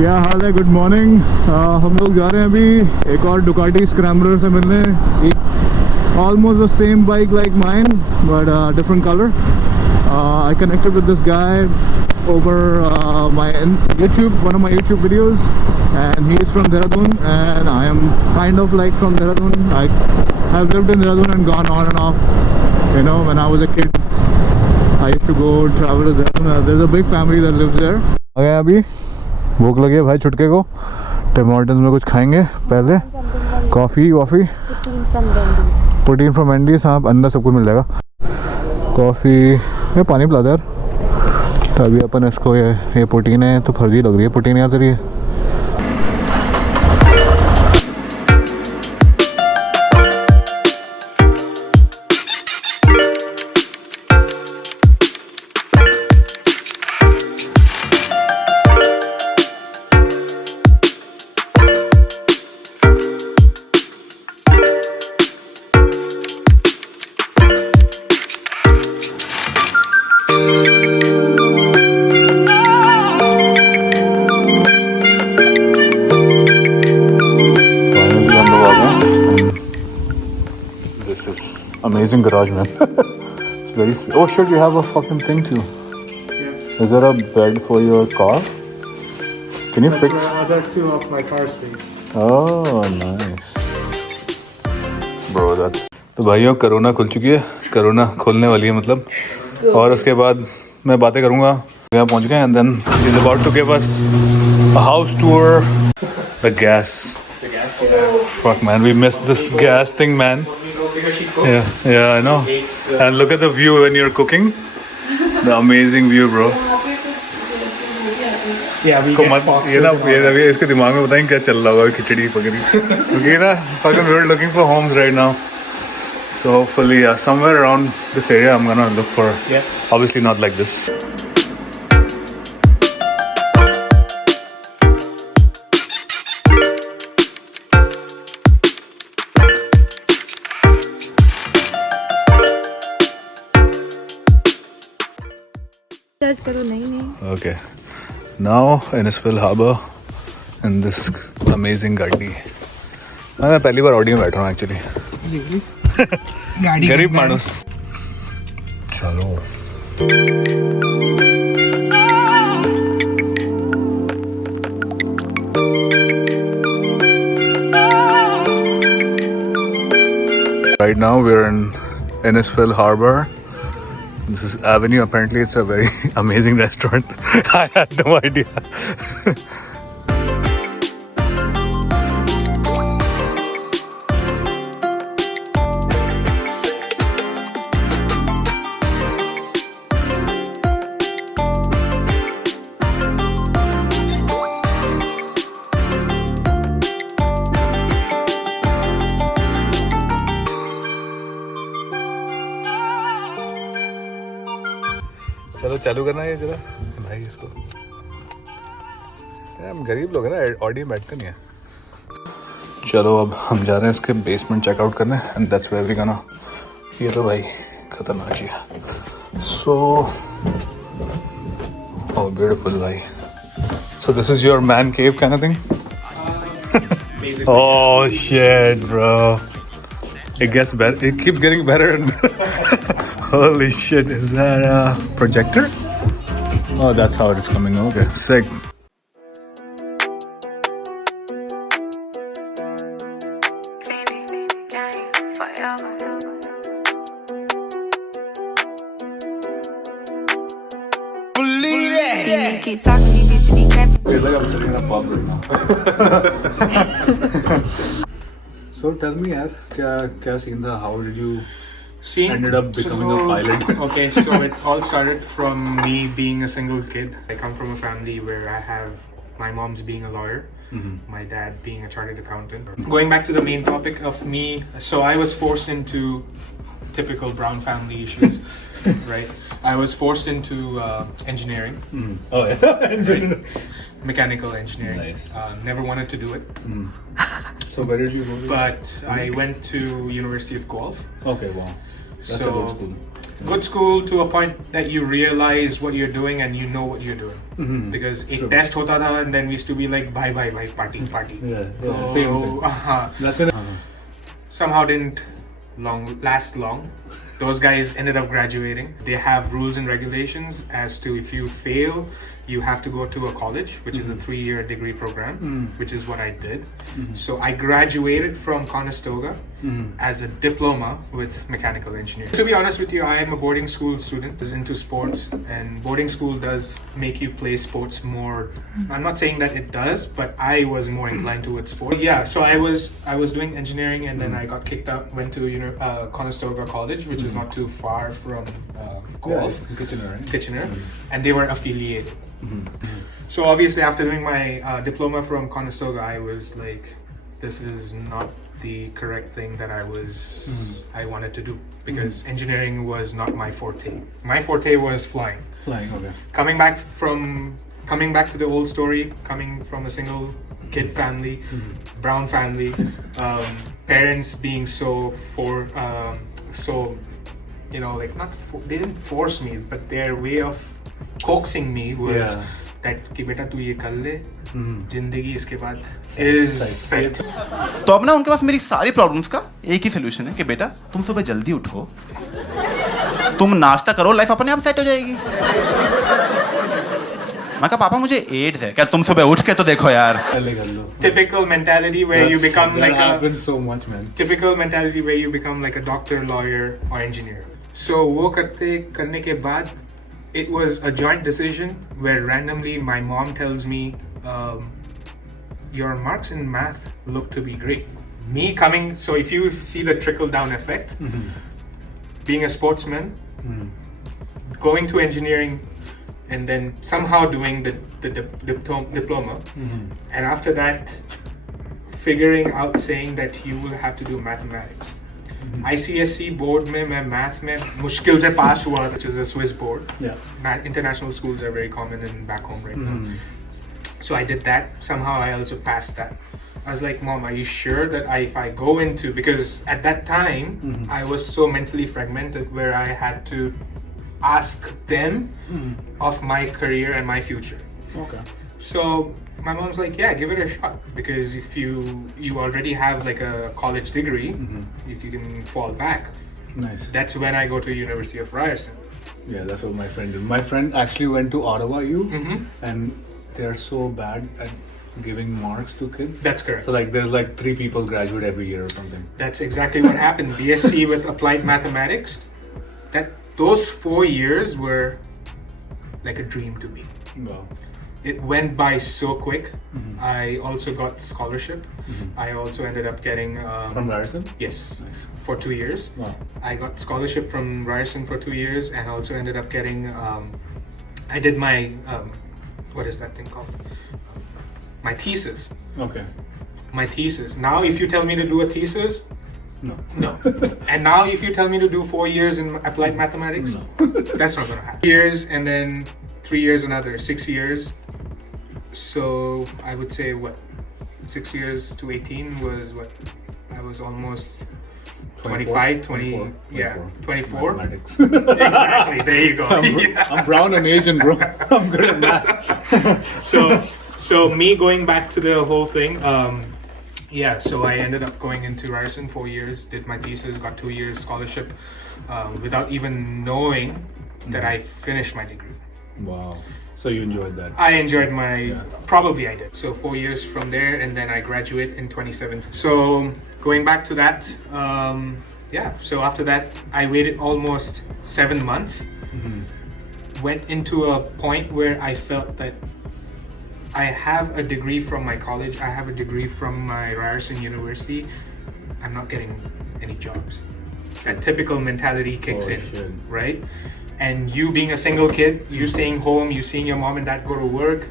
क्या हाल है? Good morning. हम लोग जा रहे हैं अभी एक और डुकाटी स्क्रैम्बलर से मिलने। Almost the same bike like mine but different colour. I connected with this guy over my YouTube, one of my YouTube videos, and he is from Dehradun and I am kind of like from Dehradun. I have lived in Dehradun and gone on and off, you know, when I was a kid I used to go travel to Dehradun. There's a big family that lives there. आ गए अभी, भूख लगी है भाई छुटके को। Tim Hortons में कुछ खाएंगे पहले। Coffee protein from Andes. हाँ, अंदर सब कुछ मिल जाएगा। कॉफ़ी ये पानी पिला दे यार। तो अभी अपन इसको ये प्रोटीन है तो फर्जी लग रही है प्रोटीन यार तेरी। Amazing garage, man. It's very sweet. Oh shit, you have a fucking thing too. Yeah. Is there a bed for your car? Can you fix? The other two of my car seats. Oh, nice. Bro, that's... तो भाइयों, corona खुल चुकी है। Corona खोलने वाली है मतलब। और उसके बाद मैं बातें करूँगा। यहाँ पहुँच गए and then he's about to give us a house tour. The gas. The gas. Yeah. Fuck man, we missed this gas thing, man. Because she cooks. Yeah, I know. And look at the view when you're cooking. The amazing view, bro. Yeah, we get foxes. ये ना ये इसके दिमाग में बताएं क्या चल रहा होगा खिचड़ी पकड़ी। क्योंकि ना fucking we're looking for homes right now. So hopefully, yeah, somewhere around this area, I'm gonna look for. Yeah. Obviously not like this. Okay, now INSTA Harbour in this amazing गाड़ी। मैं पहली बार ऑडी में बैठ रहा हूँ actually. गरीब मानुस। चलो। Right now we're in INSTA Harbour. This is Avenue. Apparently it's a very amazing restaurant. I had no idea. चलो चालू करना है जरा भाई इसको। हम गरीब लोग हैं ना, ऑडी में बैठते नहीं है। चलो अब हम जा रहे हैं इसके बेसमेंट चेकआउट करने and that's where we gonna. ये तो भाई खतरनाक ही है। सो ओह ब्यूटीफुल भाई। So this is your man cave kind of thing. Oh shit bro, it gets better, it keep getting better and better. Holy shit, is that a projector? Oh, that's how it is coming. Okay, sick. Believe that. Keep talking to me, bitch, be capping. I feel like I'm sitting in a pub right now. So tell me, yaar, क्या scene था? How did you ended up becoming a pilot? Okay, so it all started from me being a single kid. I come from a family where I have my mom's being a lawyer, my dad being a chartered accountant. Going back to the main topic of me, so I was forced into typical brown family issues, right? I was forced into engineering. Oh yeah, engineering. Mechanical engineering. Nice. Never wanted to do it. So where did you go? But I went to University of Guelph. Okay, wow. That's a good school. Good school to a point that you realize what you're doing and you know what you're doing. Because a test hota tha and then we used to be like bye, party. Yeah, same. That's it. Somehow didn't last long. Those guys ended up graduating. They have rules and regulations as to if you fail, you have to go to a college, which is a 3-year degree program, which is what I did. So I graduated from Conestoga as a diploma with mechanical engineering. To be honest with you, I am a boarding school student, is into sports, and boarding school does make you play sports more. I'm not saying that it does, but I was more inclined towards sport. Yeah, so I was doing engineering, and then I got kicked out, went to Conestoga College, which is not too far from Golf, Kitchener, and they were affiliated. So obviously after doing my diploma from Conestoga, I was like, this is not the correct thing that I wanted to do, because engineering was not my forte. My forte was flying. Okay. Coming back to the old story, coming from a single kid family, brown family, parents being so like they didn't force me, but their way of coaxing me was that कि बेटा तू ये कर ले, जिंदगी इसके बाद is set. तो अब ना उनके पास मेरी सारी प्रॉब्लम्स का एक ही सोल्यूशन है कि बेटा तुम सुबह जल्दी उठो, तुम नाश्ता करो, लाइफ अपने आप सेट हो जाएगी. मैं कहा पापा मुझे एड्स है, क्या तुम सुबह उठ के तो देखो यार. Typical mentality where you become that like happens so much, man. Typical mentality where you become like a doctor, lawyer, or engineer. So वो करने के बाद, it was a joint decision where randomly my mom tells me, your marks in math look to be great. So if you see the trickle down effect, being a sportsman, going to engineering, and then somehow doing the diploma, and after that figuring out saying that you will have to do mathematics. ICSE board में मैं math में मुश्किल से pass हुआ, which is a Swiss board. International schools are very common in back home right now. So I did that. Somehow I also passed that. I was like, Mom, are you sure that if I go into, because at that time I was so mentally fragmented where I had to ask them of my career and my future. Okay. So my mom's like, yeah, give it a shot, because if you already have like a college degree, if you can fall back. Nice. That's when I go to University of Ryerson. Yeah, that's what my friend did. My friend actually went to Ottawa and they're so bad at giving marks to kids. That's correct. So like there's like 3 people graduate every year or something. That's exactly what happened. BSc with applied mathematics. Those 4 years were like a dream to me. Wow. It went by so quick. I also got scholarship. I also ended up getting From Ryerson? Yes. Nice. For 2 years. Wow. I got scholarship from Ryerson for 2 years, and also ended up getting I did my what is that thing called? My thesis. Okay. My thesis. Now if you tell me to do a thesis, No. And now if you tell me to do 4 years in applied mathematics, that's not gonna happen. Years, and then 3 years another, 6 years. So I would say 6 years to 18 was what? I was almost 25, 20, 24. Mathematics. Exactly, there you go. I'm brown and Asian, bro. I'm good at math. So me going back to the whole thing, so I ended up going into Ryerson 4 years, did my thesis, got 2 years scholarship, without even knowing that I finished my degree. Wow. So you enjoyed that? I enjoyed probably I did. So 4 years from there, and then I graduate in 2017. So going back to that, so after that, I waited almost 7 months, went into a point where I felt that I have a degree from my college, I have a degree from my Ryerson University, I'm not getting any jobs. That typical mentality kicks in, right? And you being a single kid, you staying home, you seeing your mom and dad go to work,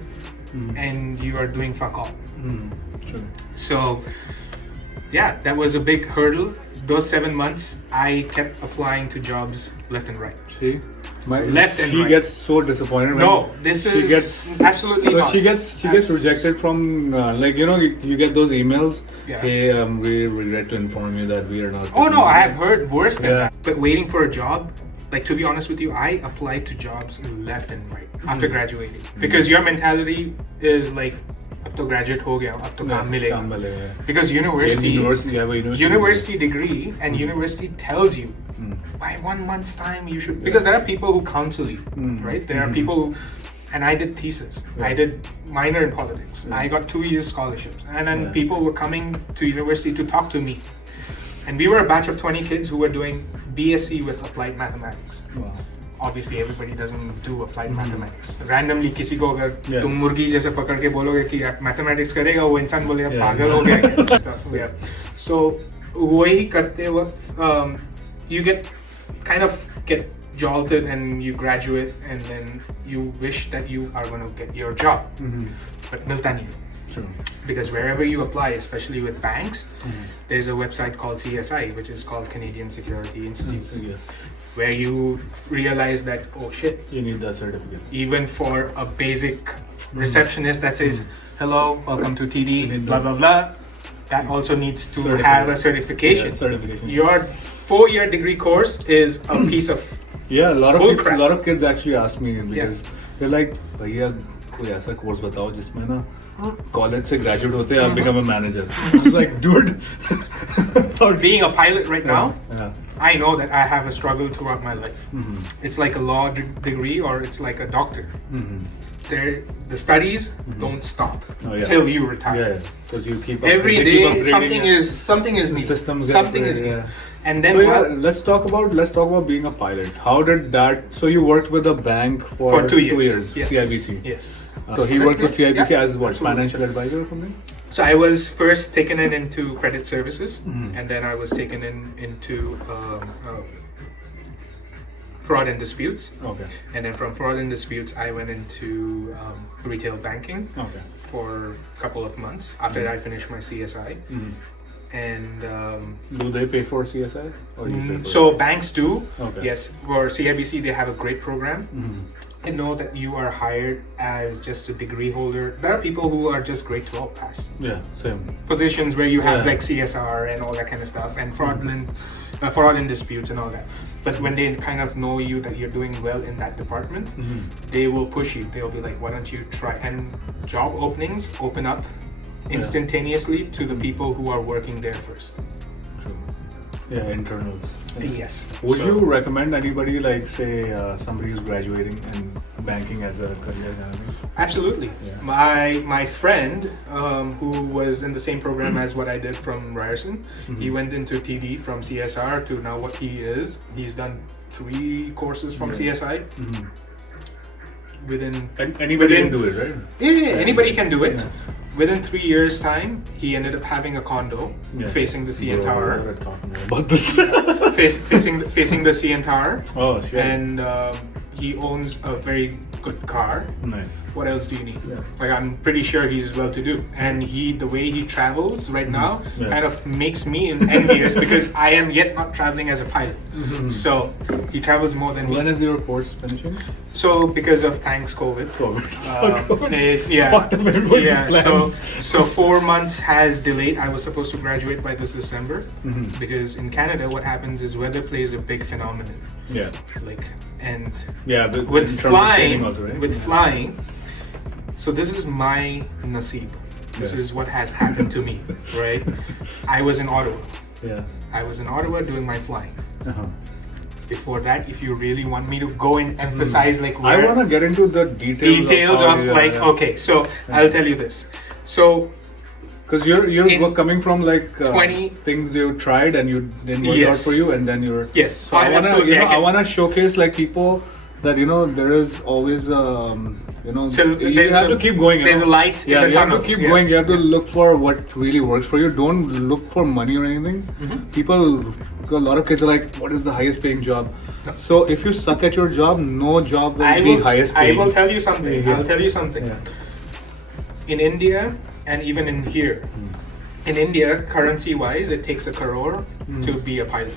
and you are doing fuck all. True. So, that was a big hurdle. Those 7 months, I kept applying to jobs left and right. See? left and she right. gets so disappointed. No, when this she is gets, absolutely so not. she gets rejected from like you get those emails. Yeah. Hey, we regret to inform you that we are not. Oh no, I have heard worse than Yeah. that. But waiting for a job, like to be honest with you, I applied to jobs left and right after graduating because your mentality is like, अब तो graduate हो गया, अब तो काम मिलेगा. Because university degree and university tells you by 1 month's time you should, because there are people who counsel you, right? There are people who, and I did thesis, I did minor in politics, I got 2 years scholarships, and then people were coming to university to talk to me, and we were a batch of 20 kids who were doing BSc with applied mathematics. Wow. Obviously everybody doesn't do applied mathematics. Randomly किसी को अगर तुम मुर्गी जैसे पकड़ के बोलोगे कि mathematics करेगा, वो इंसान बोलेगा पागल हो गया stuff. Yeah. So वही करते वक्त you kind of get jolted and you graduate and then you wish that you are going to get your job, but मिलता नहीं. True. Because wherever you apply, especially with banks, there's a website called CSI, which is called Canadian Security Institute, where you realize that, oh shit, You need that certificate. even for a basic receptionist that says, hello, welcome to TD, blah, blah, blah, that also needs to have a certification. Yeah, certification. Your 4-year degree course is a piece of Yeah, a lot Bullcrap. of kids actually ask me because they're like, भैया कोई ऐसा course बताओ जिसमें ना college से graduate होते हैं आप become a manager. It's like, dude. or being a pilot right now. Yeah. I know that I have a struggle throughout my life. It's like a law degree or it's like a doctor. The studies don't stop till you retire. Yeah, because you keep Every they keep day upgrading something is needed. systems get Something is upgraded, needed. And then So let's talk about being a pilot. How did that? So you worked with a bank for 2 years. Yes. CIBC. Yes. So he worked with CIBC Yeah, as what, absolutely. financial advisor or something? So I was first taken into credit services, and then I was taken into fraud and disputes. Okay. And then from fraud and disputes, I went into retail banking Okay. for a couple of months after I finished my CSI. And Do they pay for CSI? Or you pay for so banks do. Okay. Yes, for CIBC they have a great program. I know that you are hired as just a degree holder. There are people who are just grade 12 pass. Yeah, same. Positions where you have Yeah. like CSR and all that kind of stuff and fraud and disputes and all that. But when they kind of know you that you're doing well in that department, they will push you. They'll be like, why don't you try? And job openings open up instantaneously to the people who are working there first. True. Yeah, internals. Yes. Would So- you recommend anybody like say somebody who's graduating and banking as a career analyst? Absolutely. Yeah. My friend who was in the same program as what I did from Ryerson, he went into TD from CSR to now what he is. He's done 3 courses from CSI. Within Anybody can do it, right? Yeah, anybody can do it. Within 3 years' time, he ended up having a condo facing the CN Tower. We're talking about this. facing the CN Tower. Oh shit. And he owns a very good car. Nice. What else do you need? Yeah. Like I'm pretty sure he's well to do, and the way he travels right now kind of makes me envious because I am yet not traveling as a pilot. So he travels more than me. When is your course finishing? So because of thanks COVID. Yeah. Fucked up everybody's plans. So 4 months has delayed. I was supposed to graduate by this December because in Canada what happens is weather plays a big phenomenon. Yeah. Like and Yeah, with in terms of flying training also, right? with flying. So this is my naseeb. This is what has happened to me, right? I was in Ottawa. Yeah. I was in Ottawa doing my flying. Uh-huh. Before that, if you really want me to go and emphasize like I where want to get into the details how of you- like okay, so I'll tell you this. So Because you're In coming from like 20 things you tried and you didn't work out Yes. for you, and then you're Yes. So I wanna Absolutely, I I can- wanna showcase like people that there is always you there's have to keep going. There's a light in Yeah, the you have tunnel. to keep going. You have to look for what really works for you. Don't look for money or anything. People, a lot of kids are like, "What is the highest paying job?" So if you suck at your job, no job will be highest I paying. will tell you something. Yeah. I'll tell you something. Yeah. In India and even in here, in India, currency-wise, it takes a crore to be a pilot.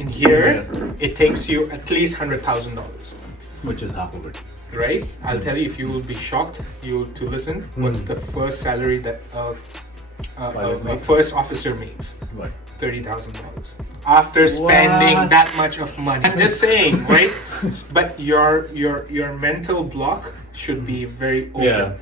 In here, it takes you at least $100,000. Which is half of it. Right? I'll tell you, if you will be shocked, to listen. What's the first salary that a first officer makes? What? $30,000 after spending that much of money. I'm just saying, right? But your mental block should be very open. Yeah.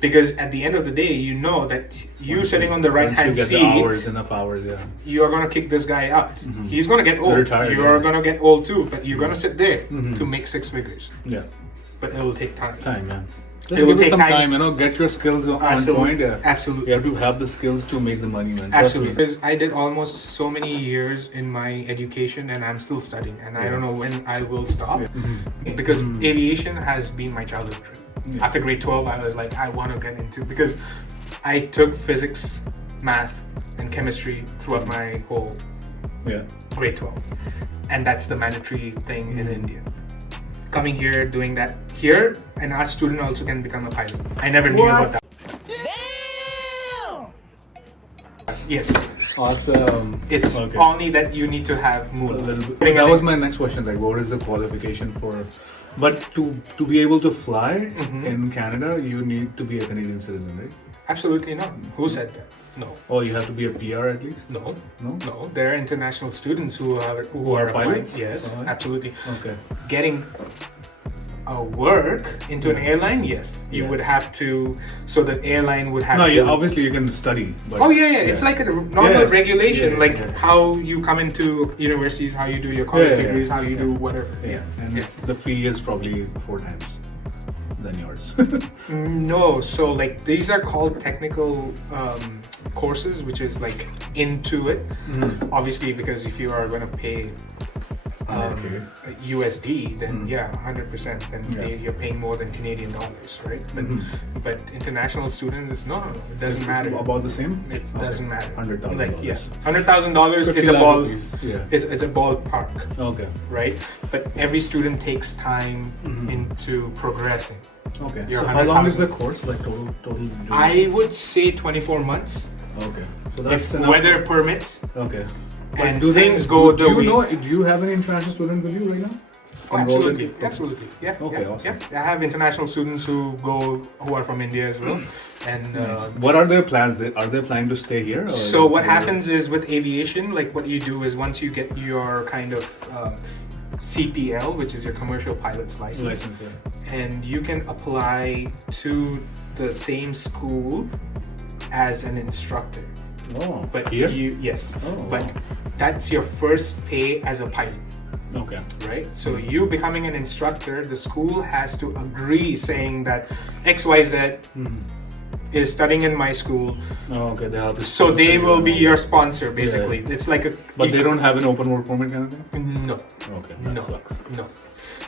Because at the end of the day, you know that you sitting on the right hand seat, enough hours, yeah. you are gonna kick this guy out. He's gonna get old. Retired, you are gonna get old too, but you're gonna sit there to make 6 figures. Yeah. But it will take time. Yeah. It will take some time, get your skills on point. Yeah. Absolutely. You have to have the skills to make the money, man. Absolutely. Because I did almost so many years in my education and I'm still studying and I don't know when I will stop. Because aviation has been my childhood dream. After grade 12, I was like, I want to get into, because I took physics, math, and chemistry throughout my whole grade 12. And that's the mandatory thing in India. Coming here, doing that here, and our student also can become a pilot. I never knew about that. Damn! Yes. Awesome. It's only that you need to have moolah. That was my next question. Like, what is the qualification for? But to be able to fly in Canada, you need to be a Canadian citizen, right? Absolutely not. Who said that? No. Oh, you have to be a PR at least? No. No? No. There are international students who are pilots? Yes, absolutely. Okay. Getting a work into an airline, yes. You would have to, so the airline would have to... No, obviously you can study. But It's like a normal regulation, like how you come into universities, how you do your college degrees, how you do whatever. Yeah, and the fee is probably 4 times than yours. No, so like these are called technical courses, which is like into it. Obviously, because if you are going to pay USD, then 100%. Then you're paying more than Canadian dollars, right? But international students, no, it doesn't matter. About the same? It doesn't matter. $100,000. Like $100,000 is a ball. Is a ballpark. Okay. Right, but every student takes time into progressing. Okay. Your So how long is 100,000. the course? Like total duration? I would say 24 months. Okay. So that's If enough. weather permits. Okay. And do things go the way. Do you have an international student with you right now? Oh, absolutely, absolutely. Yeah. Okay, yeah, awesome. yeah. I have international students who are from India as well. And what are their plans? Are they planning to stay here? Or so what happens is with aviation, like what you do is once you get your kind of CPL, which is your commercial pilot's license, and you can apply to the same school as an instructor. Oh, But here? But that's your first pay as a pilot. Okay. Right? So you becoming an instructor, the school has to agree saying that XYZ is studying in my school. Oh, okay. They have to. So they will be your sponsor basically. It's like a But they don't have an open work permit kind of thing? No. Okay. That sucks. No.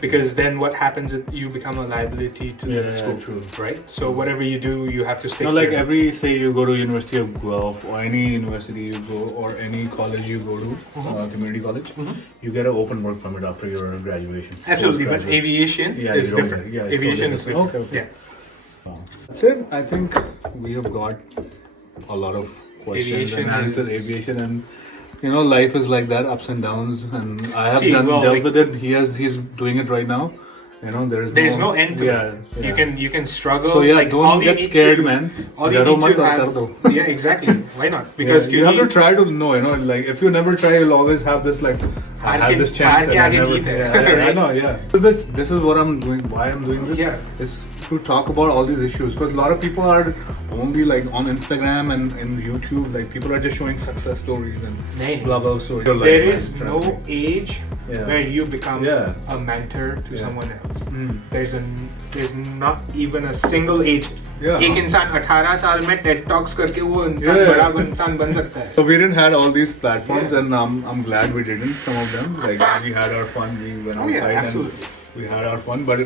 Because then what happens is you become a liability to the school. True. Right? So whatever you do, you have to stick No, like here. say you go to University of Guelph or any university you go or any college you go to, community college, you get an open work permit after your graduation. Absolutely, but aviation is different. Yeah, it's aviation totally is different. Okay. Yeah. That's it. I think we have got a lot of questions and answers. Aviation and life is like that, ups and downs, and I have dealt with it. He's doing it right now. There's no end to it. You can struggle. So like, don't get scared, man. All you need to have, exactly. Why not? Because you have to try to know. Like if you never try, you'll always have this like I have this chance. And I never, I know. Yeah. This is what I'm doing. Why I'm doing this? Is to talk about all these issues, because a lot of people are only like on Instagram and YouTube. Like people are just showing success stories and blah blah stories. There is no age where you become a mentor to someone else. There's not even a single age. एक इंसान 18 साल में TED Talks करके वो इंसान बड़ा इंसान बन सकता है. So we didn't had all these platforms, and I'm glad we didn't. Some of them, like we had our fun. We went outside and we had our fun. But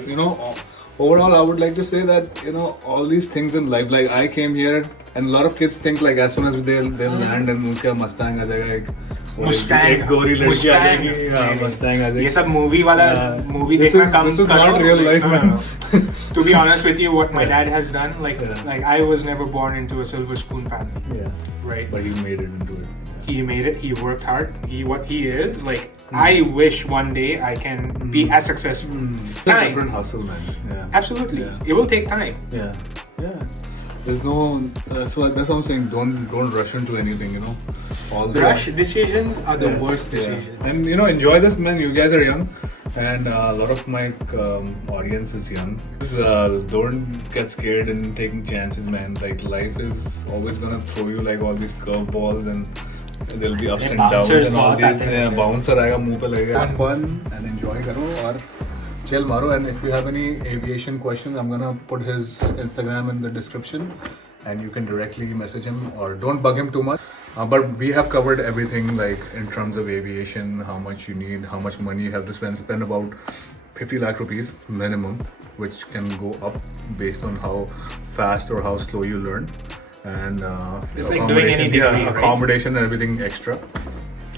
overall, I would like to say that all these things in life. Like I came here, and a lot of kids think like as soon as they'll land and उनका Mustang आ जाएगा एक गोरी लड़की आ जाएगी Mustang आ जाएगी. ये सब movie देखना कम करो. This is not real life, man. To be honest with you, what my dad has done, like I was never born into a silver spoon family. Yeah. Right. But you made it into it. He made it. He worked hard. What he is like. I wish one day I can be as successful. It's a different hustle, man. Yeah. Absolutely. Yeah. It will take time. Yeah. There's no. So that's what I'm saying. Don't rush into anything. You know. All the Rush decisions are the worst decisions. And you know, enjoy this, man. You guys are young, and a lot of my audience is young. Don't get scared in taking chances, man. Like life is always gonna throw you like all these curveballs, and there'll be ups and downs and all these. Bouncer आएगा मुंह पे लगेगा. Have fun and enjoy करो और chill मारो. And if you have any aviation questions, I'm gonna put his Instagram in the description, and you can directly message him or don't bug him too much. But we have covered everything like in terms of aviation, how much you need, how much money you have to spend. Spend about 50 lakh rupees minimum, which can go up based on how fast or how slow you learn. And It's like doing any degree, right? Accommodation and everything extra.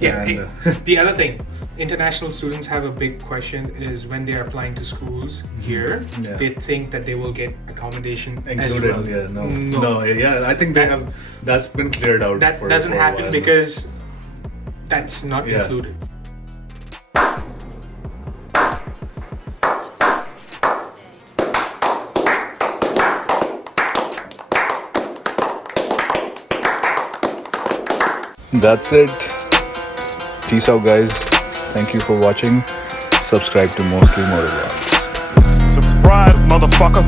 Yeah. And, The other thing, international students have a big question is when they are applying to schools here, they think that they will get accommodation included. as well. Yeah, no. Yeah, I think they have. That's been cleared out. That doesn't for a happen while. because that's not included. That's it. Peace out, guys. Thank you for watching. Subscribe to Mostly More Vlogs. Subscribe, motherfucker.